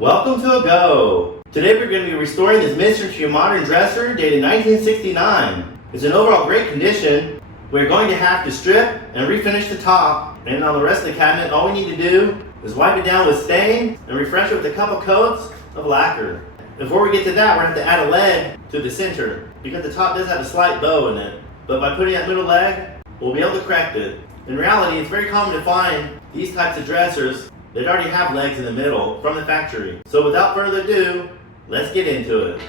Welcome to A Go! Today we're going to be restoring this Miniature Modern dresser dated 1969. It's in overall great condition. We're going to have to strip and refinish the top, and on the rest of the cabinet all we need to do is wipe it down with stain and refresh it with a couple coats of lacquer. Before we get to that, we're going to have to add a leg to the center because the top does have a slight bow in it. But by putting that middle leg, we'll be able to correct it. In reality, it's very common to find these types of dressers that already have legs in the middle from the factory. So without further ado, let's get into it.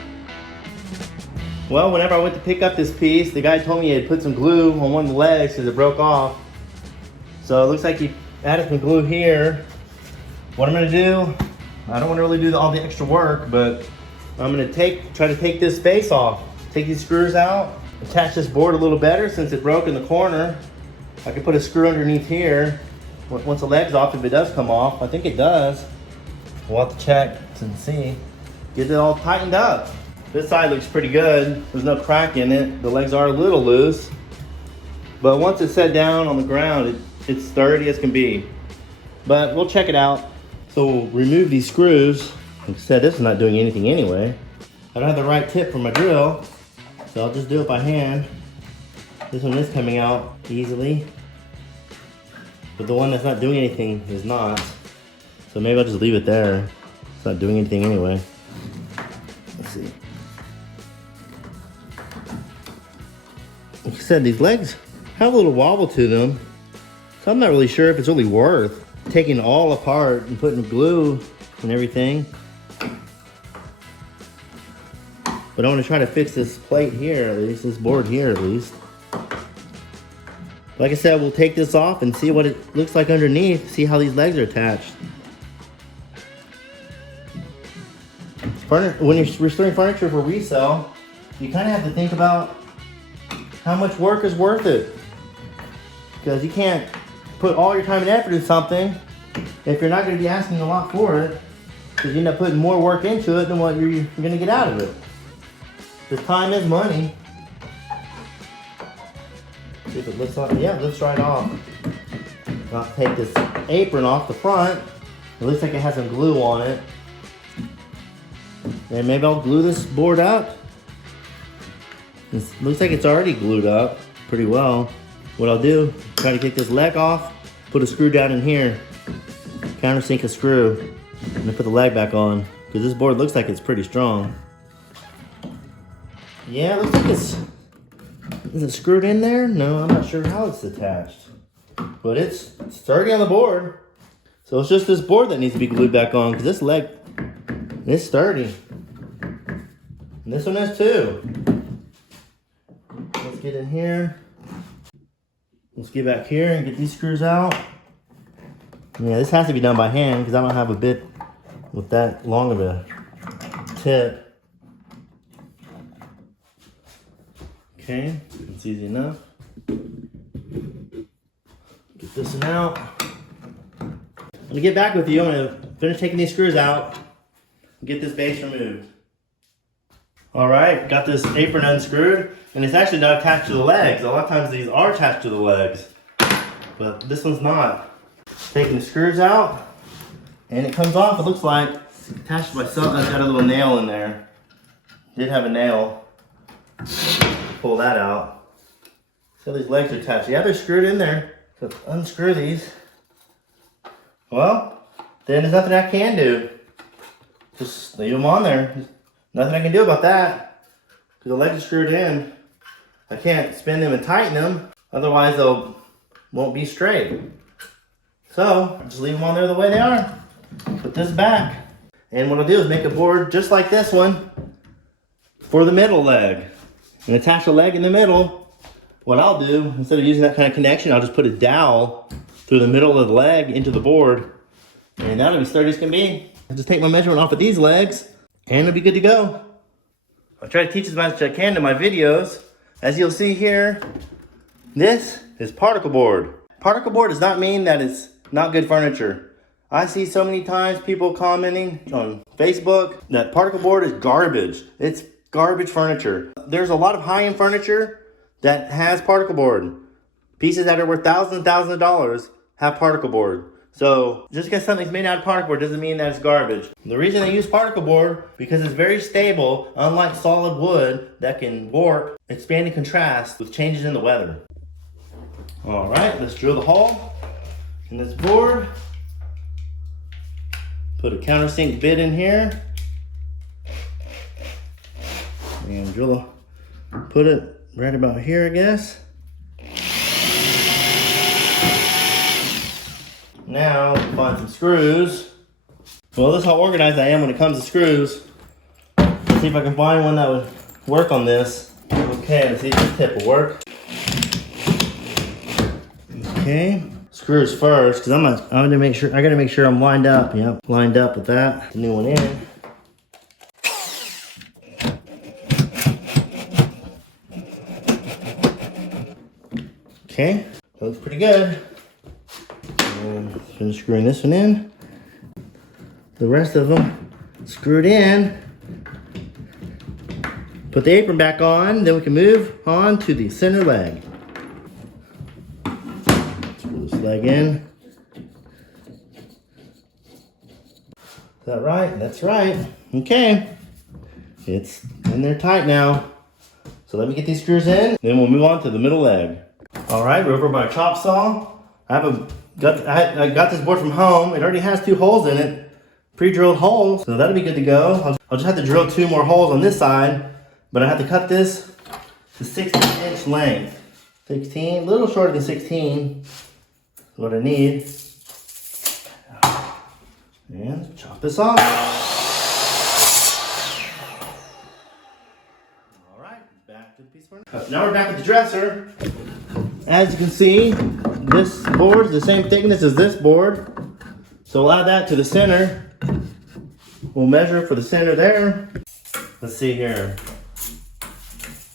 Well, whenever I went to pick up this piece, the guy told me he had put some glue on one of the legs because it broke off. So it looks like he added some glue here. What I'm gonna do, I don't wanna really do all the extra work, but I'm gonna try to take this face off. Take these screws out, attach this board a little better since it broke in the corner. I can put a screw underneath here. Once the leg's off, if it does come off, I think it does. We'll have to check and see. Get it all tightened up. This side looks pretty good. There's no crack in it. The legs are a little loose. But once it's set down on the ground, it's sturdy as can be. But we'll check it out. So we'll remove these screws. Like I said, this is not doing anything anyway. I don't have the right tip for my drill, so I'll just do it by hand. This one is coming out easily, but the one that's not doing anything is not. So maybe I'll just leave it there. It's not doing anything anyway. Let's see. Like I said, these legs have a little wobble to them, so I'm not really sure if it's really worth taking it all apart and putting glue and everything. But I want to try to fix this plate here, at least this board here at least. Like I said, we'll take this off and see what it looks like underneath, see how these legs are attached. When you're restoring furniture for resale, you kind of have to think about how much work is worth it. Because you can't put all your time and effort in something if you're not going to be asking a lot for it, because you end up putting more work into it than what you're going to get out of it. Because time is money. See if it lifts off. Yeah, it lifts right off. I'll take this apron off the front. It looks like it has some glue on it. And maybe I'll glue this board up. It looks like it's already glued up pretty well. What I'll do, try to take this leg off, put a screw down in here, countersink a screw, and then put the leg back on. Because this board looks like it's pretty strong. Yeah, it looks like is it screwed in there? No, I'm not sure how it's attached. But it's sturdy on the board. So it's just this board that needs to be glued back on, because this leg is sturdy. And this one is too. Let's get in here. Let's get back here and get these screws out. Yeah, this has to be done by hand because I don't have a bit with that long of a tip. Okay, it's easy enough. Get this one out. I'm gonna get back with you. I'm gonna finish taking these screws out and get this base removed. All right, got this apron unscrewed, and it's actually not attached to the legs. A lot of times these are attached to the legs, but this one's not. Taking the screws out, and it comes off. It looks like it's attached by something that's got a little nail in there. Did have a nail. Pull that out. So these legs are attached. Yeah, they're screwed in there. So unscrew these. Well, then there's nothing I can do. Just leave them on there. There's nothing I can do about that. Because the legs are screwed in. I can't spin them and tighten them. Otherwise they'll won't be straight. So just leave them on there the way they are. Put this back. And what I'll do is make a board just like this one for the middle leg. And attach a leg in the middle. What I'll do, instead of using that kind of connection, I'll just put a dowel through the middle of the leg into the board. And that'll be sturdy as can be. I'll just take my measurement off of these legs and it'll be good to go. I'll try to teach as much as I can in my videos. As you'll see here, this is particle board. Particle board does not mean that it's not good furniture. I see so many times people commenting on Facebook that particle board is garbage. It's garbage furniture. There's a lot of high-end furniture that has particle board. Pieces that are worth thousands and thousands of dollars have particle board. So just because something's made out of particle board doesn't mean that it's garbage. The reason they use particle board, because it's very stable, unlike solid wood that can warp, expand, and contrast with changes in the weather. All right, let's drill the hole in this board. Put a countersink bit in here. And put it right about here, I guess. Now, find some screws. Well, this is how organized I am when it comes to screws. Let's see if I can find one that would work on this. Okay, let's see if this tip will work. Okay, screws first, because I gotta make sure I'm lined up. Yep, lined up with that. The new one in. Okay, that looks pretty good. And finish screwing this one in. The rest of them screwed in. Put the apron back on, then we can move on to the center leg. Screw this leg in. Is that right? That's right. Okay. It's in there tight now. So let me get these screws in, then we'll move on to the middle leg. All right, we're over by a chop saw. I got this board from home. It already has 2 holes in it, pre-drilled holes, so that'll be good to go. I'll just have to drill 2 more holes on this side, but I have to cut this to 16-inch length. 16, a little shorter than 16 is what I need. And chop this off. All right, back to the piece of furniture. Now we're back at the dresser. As you can see, this board is the same thickness as this board. So we'll add that to the center. We'll measure for the center there. Let's see here.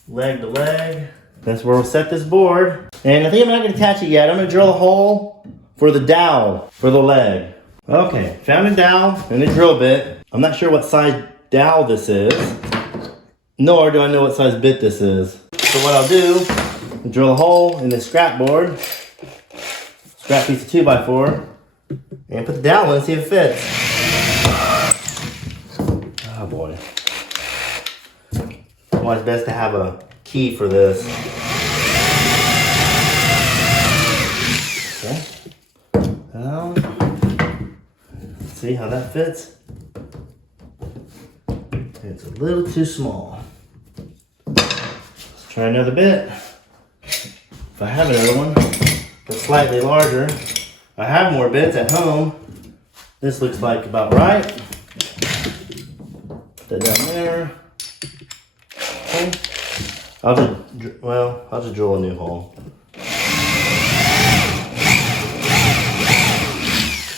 Leg to leg. That's where we'll set this board. And I think I'm not going to attach it yet. I'm going to drill a hole for the dowel for the leg. Okay, found a dowel and a drill bit. I'm not sure what size dowel this is, nor do I know what size bit this is. So what I'll do, drill a hole in this scrap board, scrap piece of 2x4, and put the dowel in and see if it fits. Oh boy. Well, it's best to have a key for this. Okay. Let's see how that fits. It's a little too small. Let's try another bit. If I have another one that's slightly larger, I have more bits at home. This looks like about right. Put that down there. Okay. I'll just drill a new hole.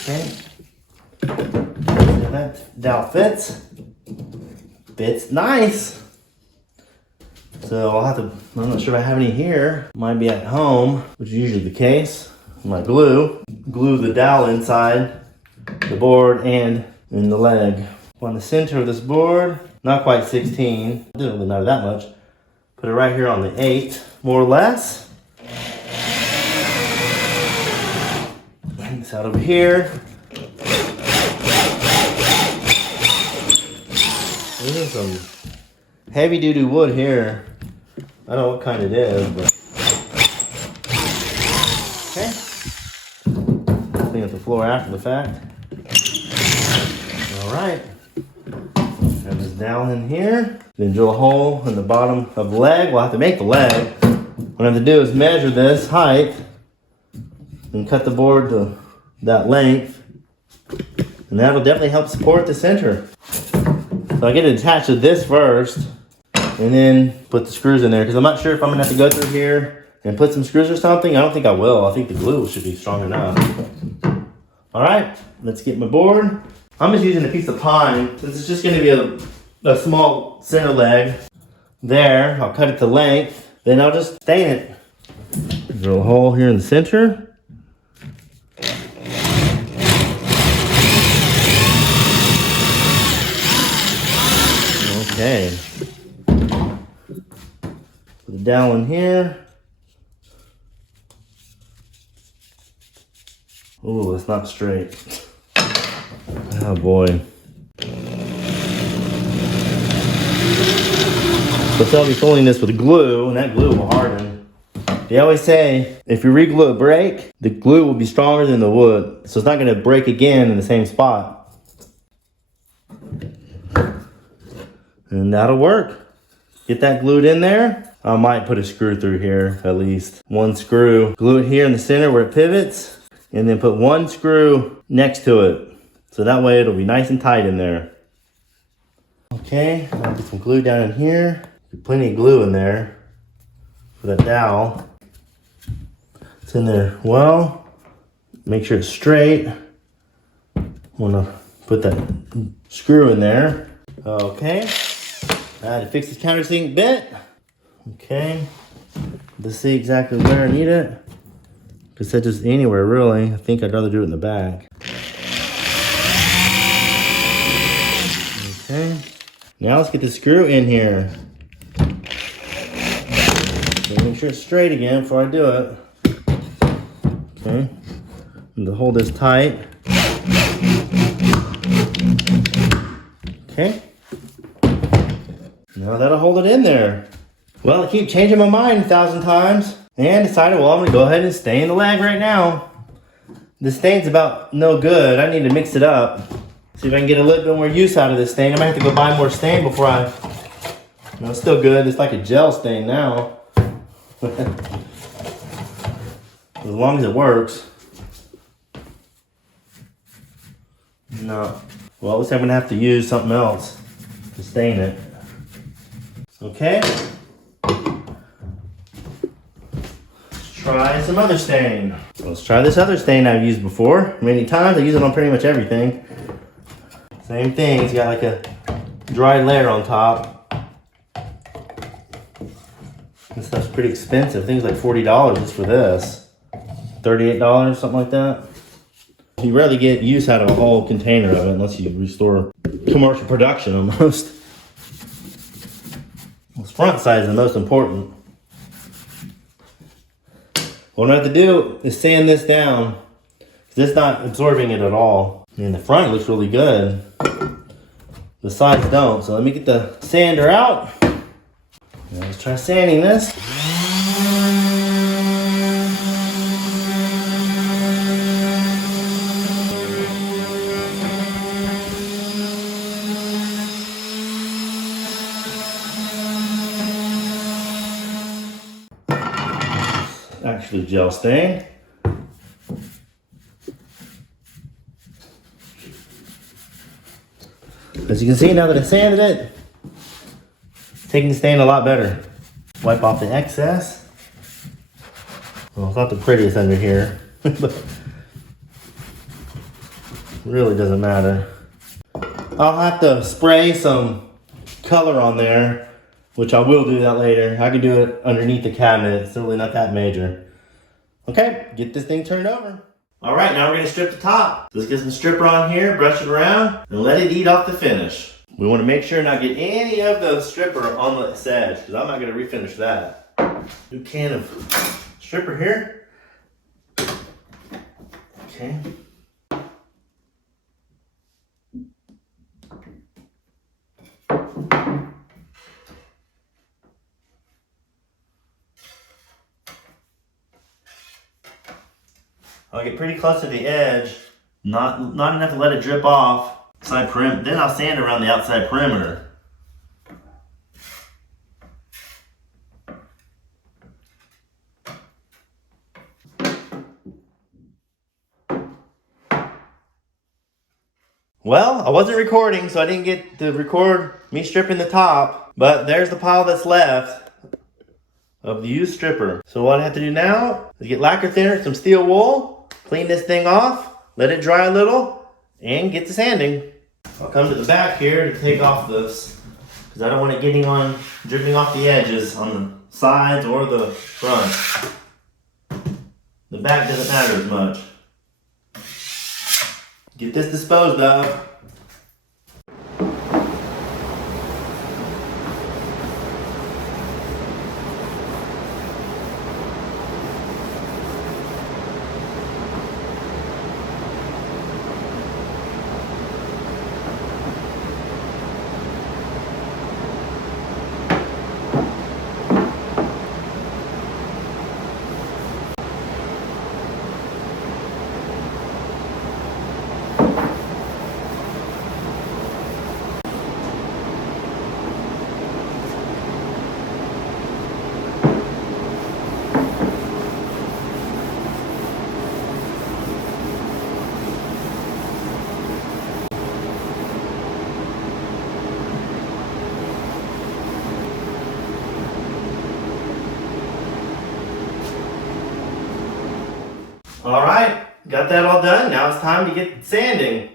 Okay. See how that dowel fits. Fits nice. So I'll have to, I'm not sure if I have any here. Might be at home, which is usually the case. My glue the dowel inside the board and in the leg. On the center of this board, not quite 16, it doesn't really matter that much. Put it right here on the 8, more or less. Bring this out over here. There's some heavy duty wood here. I don't know what kind it is, but okay. Clean up the floor after the fact. All right. Have this dowel in here. Then drill a hole in the bottom of the leg. We'll have to make the leg. What I have to do is measure this height and cut the board to that length. And that'll definitely help support the center. So I get it attached to this first, and then put the screws in there, because I'm not sure if I'm gonna have to go through here and put some screws or something. I don't think I will. I think the glue should be strong enough. All right, let's get my board. I'm just using a piece of pine, since it's just gonna be a small center leg. There, I'll cut it to length, then I'll just stain it. Drill a hole here in the center. Okay. Put the dowel in here. Oh, it's not straight. Oh boy. So I'll be filling this with glue, and that glue will harden. They always say, if you re-glue a break, the glue will be stronger than the wood. So it's not gonna break again in the same spot. And that'll work. Get that glued in there. I might put a screw through here, at least. One screw. Glue it here in the center where it pivots, and then put one screw next to it. So that way it'll be nice and tight in there. Okay, I'll get some glue down in here. Plenty of glue in there for that dowel. It's in there well. Make sure it's straight. Want to put that screw in there. Okay. I had to fix this countersink bit. Okay. To see exactly where I need it. Because that's just anywhere really. I think I'd rather do it in the back. Okay. Now let's get the screw in here. So make sure it's straight again before I do it. Okay. And to hold this tight. Okay. Now that'll hold it in there. Well, I keep changing my mind 1,000 times and decided, well, I'm gonna go ahead and stain the leg right now. The stain's about no good. I need to mix it up. See if I can get a little bit more use out of this stain. I might have to go buy more stain before no, it's still good. It's like a gel stain now. As long as it works. No. Well, looks like I'm gonna have to use something else to stain it. Okay. Let's try some other stain. Let's try this other stain I've used before many times. I use it on pretty much everything. Same thing. It's got like a dry layer on top. This stuff's pretty expensive. Things like $40 just for this. $38, something like that. You rarely get use out of a whole container of it unless you restore commercial production almost. This front side is the most important. What I have to do is sand this down because it's not absorbing it at all. And the front looks really good. The sides don't. So let me get the sander out. Now let's try sanding this. Actually gel stain. As you can see, now that I sanded it, it's taking the stain a lot better. Wipe off the excess. Well, it's not the prettiest under here, but really doesn't matter. I'll have to spray some color on there, which I will do that later. I can do it underneath the cabinet. It's really not that major. Okay, get this thing turned over. All right, now we're gonna strip the top. Let's get some stripper on here, brush it around, and let it eat off the finish. We wanna make sure not get any of the stripper on the edge, because I'm not gonna refinish that. New can of stripper here. Okay. I'll get pretty close to the edge, not enough to let it drip off. Side perimeter. Then I'll sand around the outside perimeter. Well, I wasn't recording, so I didn't get to record me stripping the top, but there's the pile that's left of the used stripper. So what I have to do now is get lacquer thinner, some steel wool, clean this thing off, let it dry a little, and get to sanding. I'll come to the back here to take off this, because I don't want it dripping off the edges on the sides or the front. The back doesn't matter as much. Get this disposed of. All right, got that all done. Now it's time to get sanding.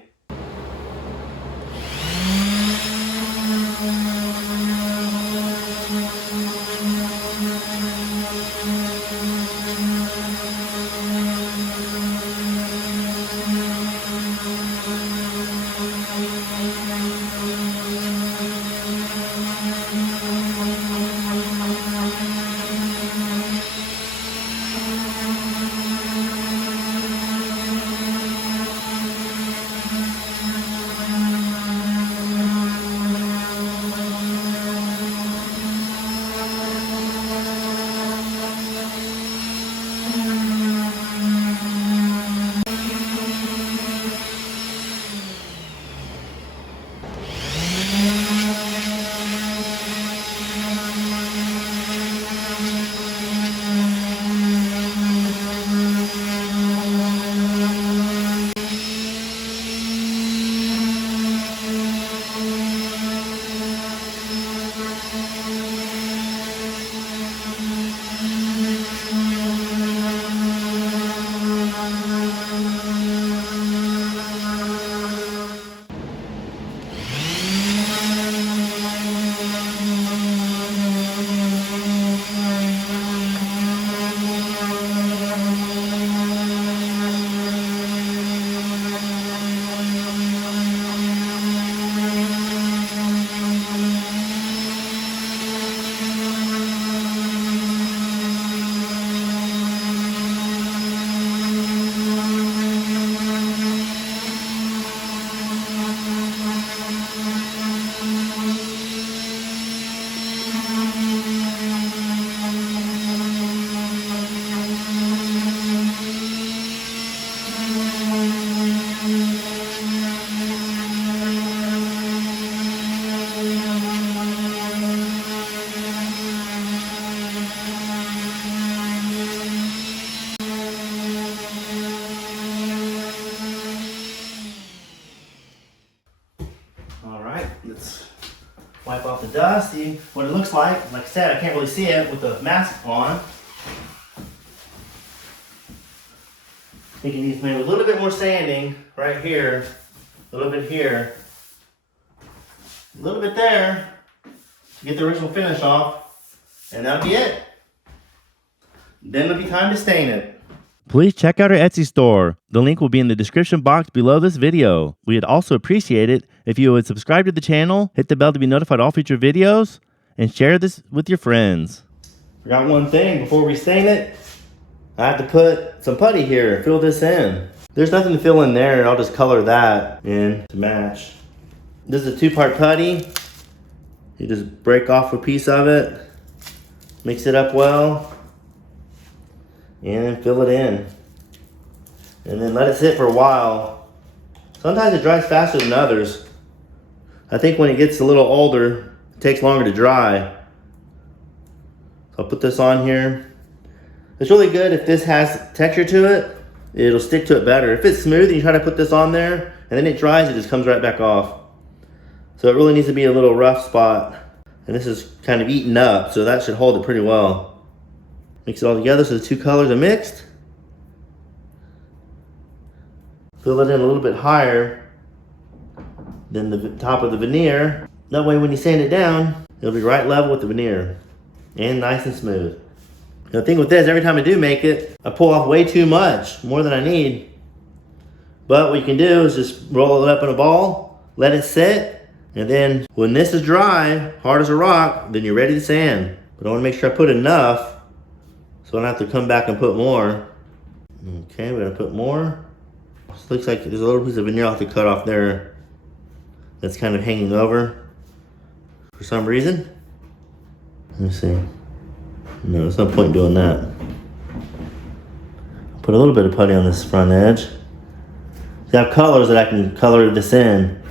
Let's wipe off the dust, see what it looks like. Like I said, I can't really see it with the mask on. I think it needs maybe a little bit more sanding right here, a little bit here, a little bit there to get the original finish off, and that'll be it. Then it'll be time to stain it. Please check out our Etsy store. The link will be in the description box below this video. We'd also appreciate it if you would subscribe to the channel, hit the bell to be notified of all future videos, and share this with your friends. Forgot one thing before we stain it. I have to put some putty here, fill this in. There's nothing to fill in there, and I'll just color that in to match. This is a 2-part putty. You just break off a piece of it, mix it up well, and fill it in. And then let it sit for a while. Sometimes it dries faster than others. I think when it gets a little older, it takes longer to dry. So I'll put this on here. It's really good if this has texture to it. It'll stick to it better. If it's smooth and you try to put this on there and then it dries, it just comes right back off. So it really needs to be a little rough spot. And this is kind of eaten up, so that should hold it pretty well. Mix it all together so the two colors are mixed. Fill it in a little bit higher than the top of the veneer. That way when you sand it down, it'll be right level with the veneer and nice and smooth. The thing with this, every time I do make it, I pull off way too much, more than I need. But what you can do is just roll it up in a ball, let it sit, and then when this is dry, hard as a rock, then you're ready to sand. But I want to make sure I put enough so I don't have to come back and put more. Okay, we're gonna put more. This looks like there's a little piece of veneer I'll have to cut off there that's kind of hanging over for some reason. Let me see. No, there's no point in doing that. Put a little bit of putty on this front edge. So I have colors that I can color this in.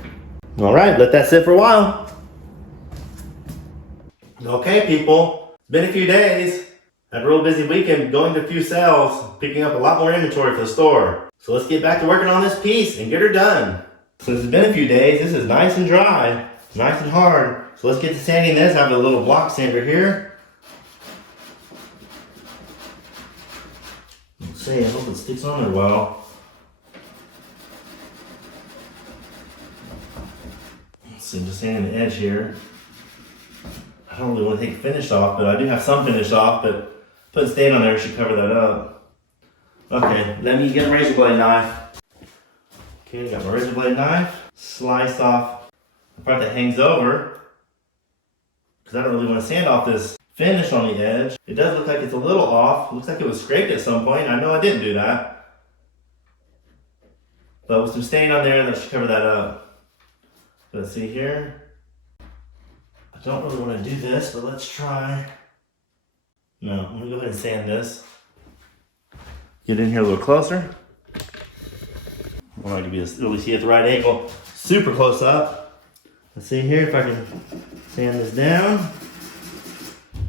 All right, let that sit for a while. Okay, people, it's been a few days. I had a real busy weekend going to a few sales, picking up a lot more inventory for the store. So let's get back to working on this piece and get her done. Since it's been a few days, this is nice and dry, nice and hard. So let's get to sanding this. I have a little block sander here. say, I hope it sticks on there well. Let's see, just sanding the edge here. I don't really want to take the finish off, but I do have some finish off, but putting stain on there should cover that up. Okay, let me get a razor blade knife. Okay, got my razor blade knife. Slice off the part that hangs over, because I don't really want to sand off this finish on the edge. It does look like it's a little off. It looks like it was scraped at some point. I know I didn't do that. But with some stain on there, that should cover that up. Let's see here. I don't really want to do this, but let's try. No, I'm gonna go ahead and sand this. Get in here a little closer. I want to really see at the right angle. Super close up. Let's see here if I can sand this down.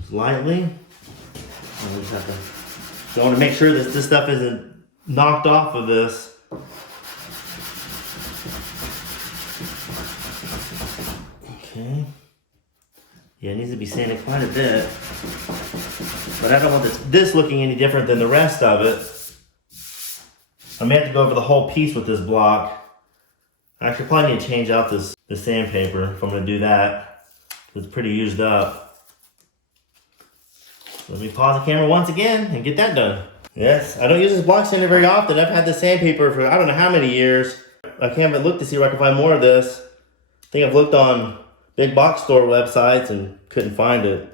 Just lightly. I just have to. So I want to make sure that this stuff isn't knocked off of this. Okay. Yeah, it needs to be sanded quite a bit. But I don't want this looking any different than the rest of it. I may have to go over the whole piece with this block. I actually probably need to change out this sandpaper if I'm going to do that. It's pretty used up. Let me pause the camera once again and get that done. Yes, I don't use this block sander very often. I've had this sandpaper for I don't know how many years. I can't even look to see where I can find more of this. I think I've looked on big box store websites and couldn't find it.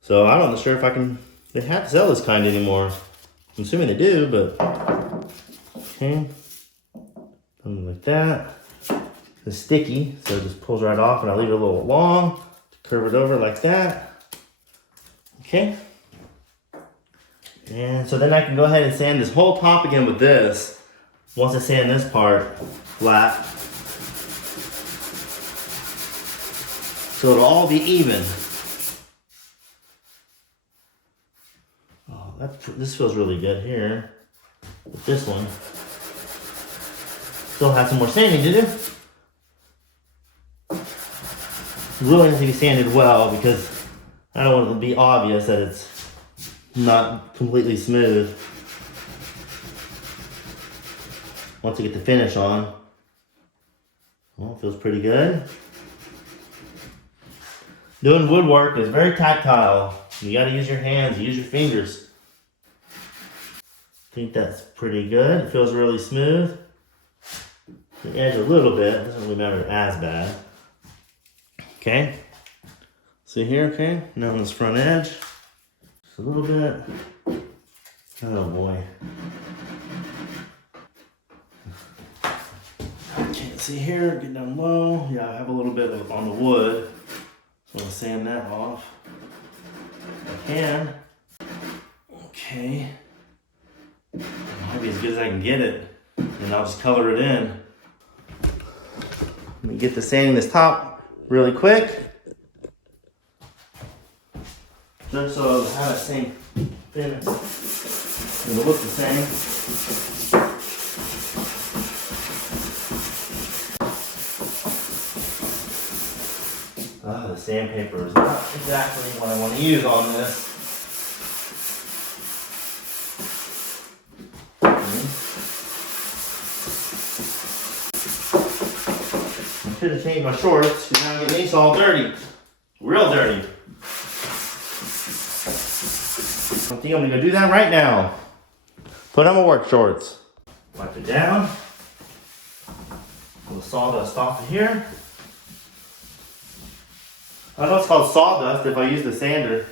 So I'm not sure if they have to sell this kind anymore. I'm assuming they do, but okay. Something like that. It's sticky, so it just pulls right off, and I leave it a little long to curve it over like that. Okay. And so then I can go ahead and sand this whole top again with this. Once I sand this part flat, so it'll all be even. Oh, this feels really good here. But this one still has some more sanding to do. Really has to be sanded well because I don't want it to be obvious that it's not completely smooth. Once I get the finish on, well, it feels pretty good. Doing woodwork is very tactile. You gotta use your hands, use your fingers. I think that's pretty good. It feels really smooth. The edge a little bit, doesn't really matter as bad. Okay. See here, okay? Now on this front edge. Just a little bit. Oh boy. Can't see here, get down low. Yeah, I have a little bit on the wood. So I'll sand that off. If I can. Okay. Might be as good as I can get it. And I'll just color it in. Let me get the sanding this top really quick. Just so it'll have that same finish. It'll look the same. The sandpaper is not exactly what I want to use on this. I should have changed my shorts because now I'm getting these all dirty. Real dirty. I think I'm going to go do that right now. Put on my work shorts. Wipe it down. A little sawdust off of here. I know it's called sawdust if I use the sander.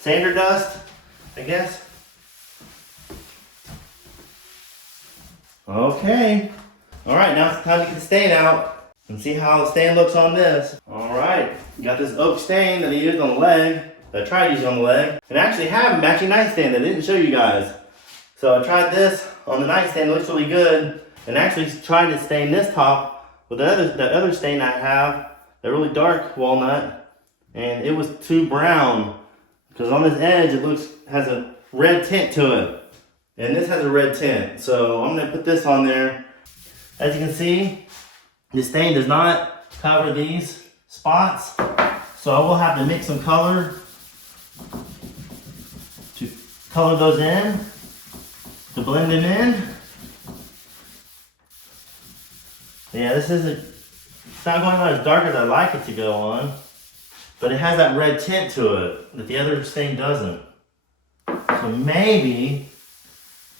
Sander dust, I guess. Okay. Alright, now it's time to get the stain out and see how the stain looks on this. Alright, got this oak stain that I used on the leg, that I tried using on the leg. And I actually have a matching nightstand that I didn't show you guys. So I tried this on the nightstand, it looks really good. And actually tried to stain this top with that other stain I have. That really dark walnut, and it was too brown because on this edge it has a red tint to it, and this has a red tint. So I'm gonna put this on there. As you can see, the stain does not cover these spots, so I will have to mix some color to color those in. to blend them in. Yeah, this isn't, it's not going on as dark as I like it to go on, but it has that red tint to it that the other stain doesn't. So maybe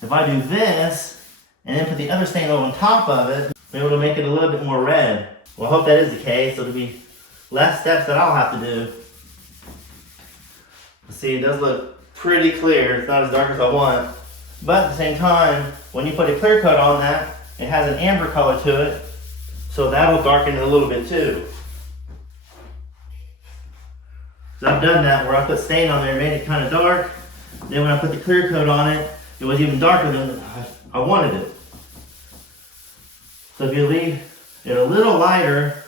if I do this and then put the other stain on top of it, maybe it'll make it a little bit more red. Well, I hope that is the case. It'll be less steps that I'll have to do. See, it does look pretty clear. It's not as dark as I want. But at the same time, when you put a clear coat on that, it has an amber color to it. So that'll darken it a little bit too. So I've done that where I put stain on there, made it kind of dark. Then when I put the clear coat on it, it was even darker than I wanted it. So if you leave it a little lighter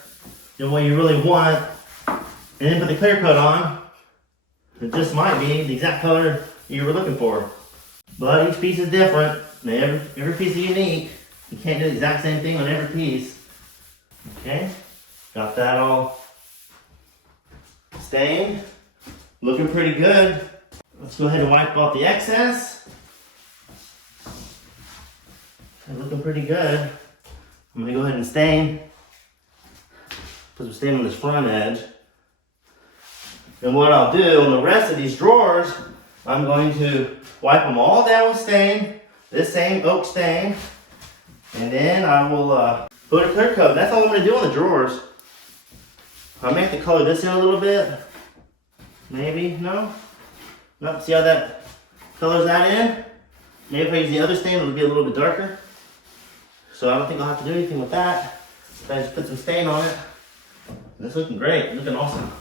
than what you really want, and then put the clear coat on, it just might be the exact color you were looking for. But each piece is different. Every piece is unique. You can't do the exact same thing on every piece. Okay, got that all stained. Looking pretty good. Let's go ahead and wipe off the excess. Looking pretty good. I'm gonna go ahead and stain. Put some stain on this front edge. And what I'll do on the rest of these drawers, I'm going to wipe them all down with stain, this same oak stain, and then I will put a clear coat. That's all I'm going to do on the drawers. I may have to color this in a little bit. Maybe, no? Nope, see how that colors that in? Maybe if I use the other stain, it'll be a little bit darker. So I don't think I'll have to do anything with that. I just put some stain on it. And it's looking great, looking awesome.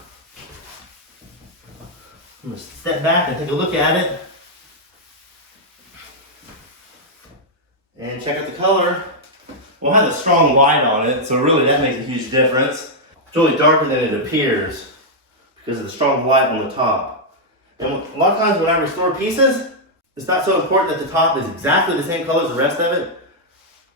I'm going to step back and take a look at it. And check out the color. Well, it has a strong light on it, so really that makes a huge difference. It's really darker than it appears because of the strong light on the top. And a lot of times when I restore pieces, it's not so important that the top is exactly the same color as the rest of it.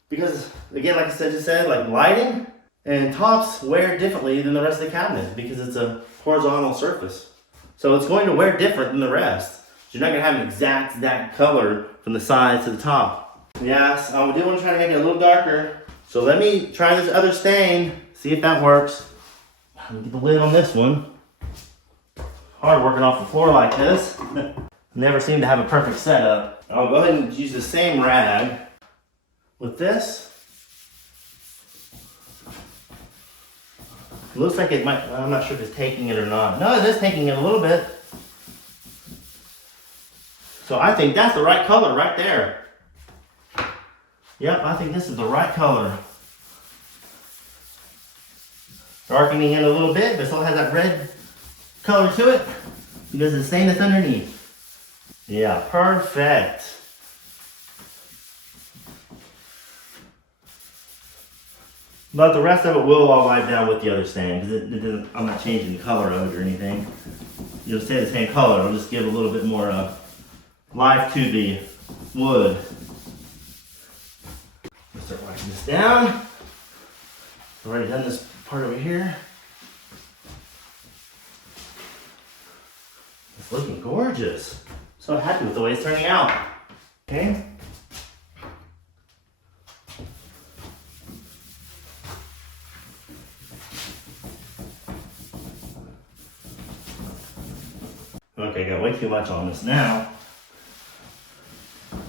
Because, again, like I just said, like lighting and tops wear differently than the rest of the cabinet because it's a horizontal surface. So it's going to wear different than the rest. You're not going to have an exact color from the sides to the top. Yes, I do want to try to make it a little darker. So let me try this other stain, see if that works. Let me get the lid on this one. Hard working off the floor like this. Never seem to have a perfect setup. I'll go ahead and use the same rag with this. It looks like it might, I'm not sure if it's taking it or not. No, it is taking it a little bit. So I think that's the right color right there. Yep, I think this is the right color. Darkening it a little bit, but still has that red color to it because of the stain that's underneath. Yeah, perfect. But the rest of it will all wipe down with the other stain because I'm not changing the color of it or anything. It'll stay the same color. I'll just give a little bit more life to the wood. Start wiping this down. I've already done this part over here. It's looking gorgeous. So happy with the way it's turning out. Okay. Okay, got way too much on this now.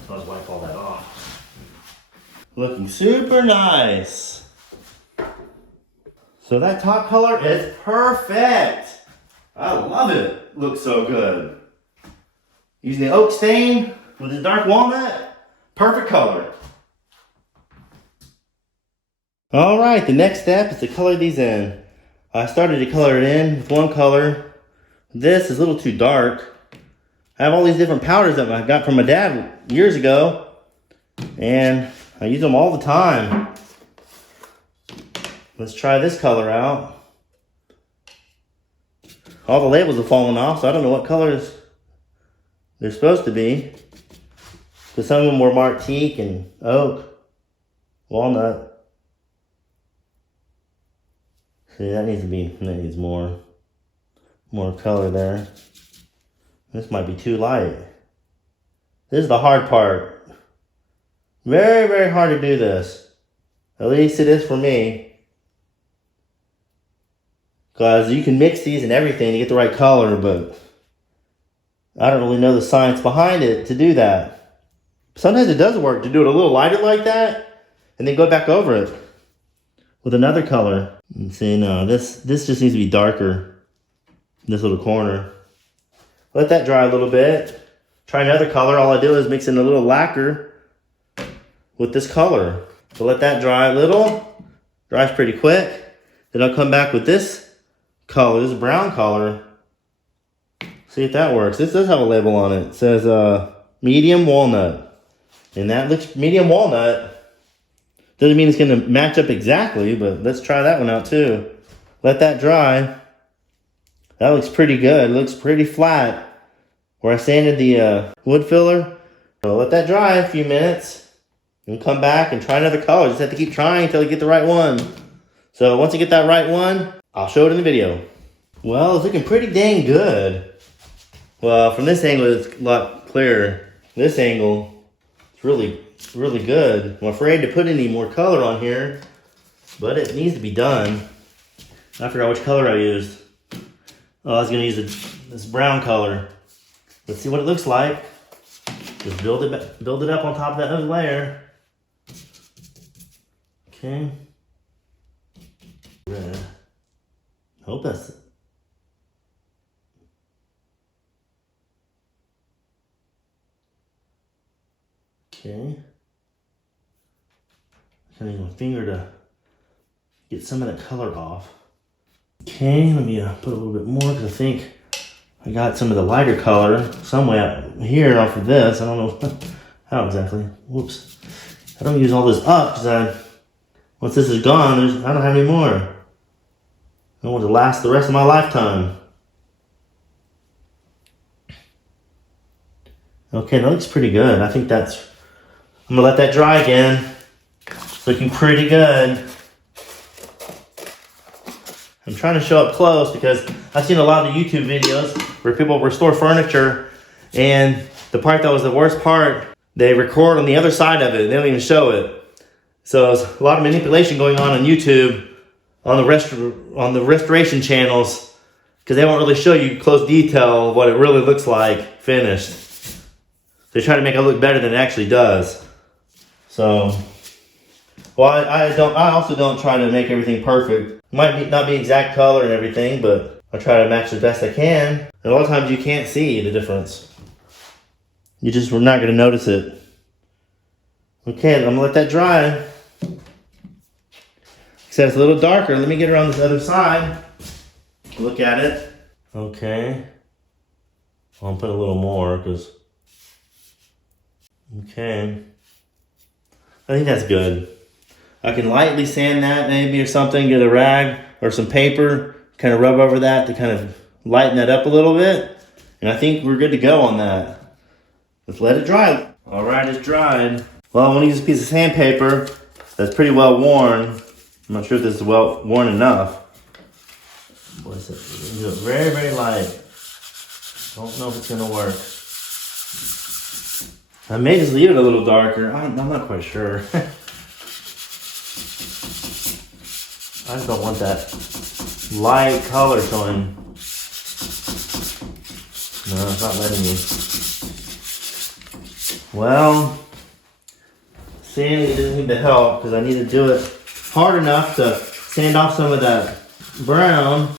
So let's wipe all that off. Looking super nice. So that top color is perfect. I love it. Looks so good. Using the oak stain with the dark walnut, perfect color. All right, the next step is to color these in. I started to color it in with one color. This is a little too dark. I have all these different powders that I got from my dad years ago, and I use them all the time. Let's try this color out. All the labels have fallen off, so I don't know what colors they're supposed to be. Because some of them were marked teak and oak, walnut. See, that needs more color there. This might be too light. This is the hard part. Very, very hard to do this. At least it is for me. Because you can mix these and everything to get the right color, but I don't really know the science behind it to do that. Sometimes it does work to do it a little lighter like that, and then go back over it with another color. And see, no, this just needs to be darker. This little corner. Let that dry a little bit. Try another color. All I do is mix in a little lacquer with this color. So let that dry a little. Dries pretty quick. Then I'll come back with this color, this brown color. See if that works. This does have a label on it. It says medium walnut. And that looks medium walnut. Doesn't mean it's going to match up exactly, but let's try that one out too. Let that dry. That looks pretty good. It looks pretty flat. Where I sanded the wood filler. So let that dry a few minutes. And come back and try another color. Just have to keep trying until you get the right one. So once you get that right one, I'll show it in the video. Well, it's looking pretty dang good. Well, from this angle, it's a lot clearer. This angle, it's really, really good. I'm afraid to put any more color on here, but it needs to be done. I forgot which color I used. Oh, I was gonna use this brown color. Let's see what it looks like. Just build it up on top of that other layer. Okay. Red. Hope that's it. Okay. I'm using my finger to get some of that color off. Okay, let me put a little bit more because I think I got some of the lighter color somewhere out here off of this. I don't know how exactly. Whoops. I don't use all this up because once this is gone, I don't have any more. I want it to last the rest of my lifetime. Okay, that looks pretty good. I think I'm gonna let that dry again. It's looking pretty good. I'm trying to show up close because I've seen a lot of YouTube videos where people restore furniture, and the part that was the worst part, they record on the other side of it. They don't even show it. So there's a lot of manipulation going on YouTube on the restoration channels because they won't really show you close detail of what it really looks like finished. They try to make it look better than it actually does. So, well, I also don't try to make everything perfect. Might not be exact color and everything, but I try to match the best I can. And a lot of times you can't see the difference. We're not going to notice it. Okay, I'm going to let that dry. Said it's a little darker. Let me get around this other side. Look at it. Okay. I'll put a little more because. Okay. I think that's good. I can lightly sand that maybe or something. Get a rag or some paper. Kind of rub over that to kind of lighten that up a little bit. And I think we're good to go on that. Let's let it dry. All right, it's dried. Well, I want to use a piece of sandpaper that's pretty well worn. I'm not sure if this is well worn enough. What is it? Do it very, very light. Don't know if it's gonna work. I may just leave it a little darker. I'm not quite sure. I just don't want that light color showing. No, it's not letting me. Well, sanding doesn't need to help because I need to do it hard enough to sand off some of that brown.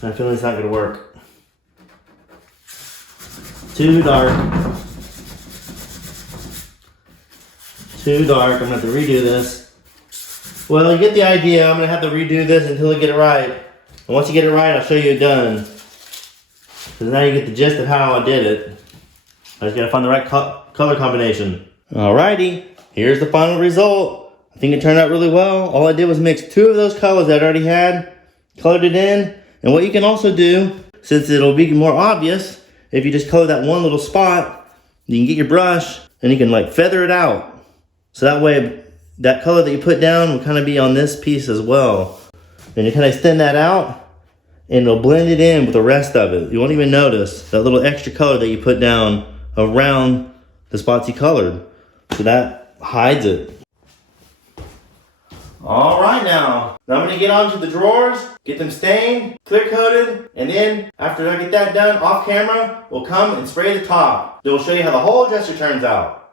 I feel it's not going to work. Too dark. Too dark. I'm going to have to redo this. Well, you get the idea. I'm going to have to redo this until I get it right. And once you get it right, I'll show you it done. Because now you get the gist of how I did it. I just got to find the right color combination. Alrighty. Here's the final result. I think it turned out really well. All I did was mix two of those colors that I already had, colored it in. And what you can also do, since it'll be more obvious, if you just color that one little spot, you can get your brush and you can like feather it out. So that way, that color that you put down will kind of be on this piece as well. And you kind of extend that out and it'll blend it in with the rest of it. You won't even notice that little extra color that you put down around the spots you colored. So that hides it. All right now I'm gonna get onto the drawers, get them stained, clear coated, and then after I get that done off camera, we'll come and spray the top. Then we'll show you how the whole dresser turns out.